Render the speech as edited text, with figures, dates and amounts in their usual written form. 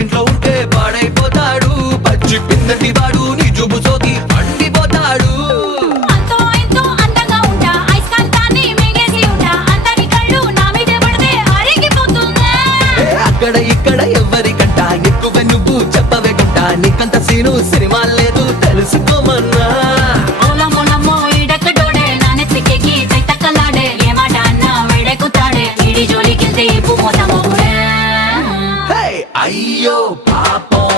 పక్కింట్లో ఉంటే పాడైపోతాడు పచ్చి పిందటి వాడు నీ జుబు సోకి పండిపోతాడు అంతో ఇంతో అందంగా ఉంటా ఐస్కాంతాన్ని మింగేసి ఉంటా అందరి కళ్ళు నా మీద పడితే అరిగిపోతుందా అక్కడ ఇక్కడ ఎవరికంట ఎక్కువ నువ్వు చెప్పవే గుంట నీకంత సీను సినిమా లేదు తెలుసుకోమన్నా ఓలమోలమ్మో ఈడక్కడోడే నా నెత్తికెక్కి తైతక్కలాడే ఏ మాట అన్నా వేడెక్కుతాడే ఈడి జోలికెళ్తే ఇప్పు మోతమోడే అయ్యో పాపం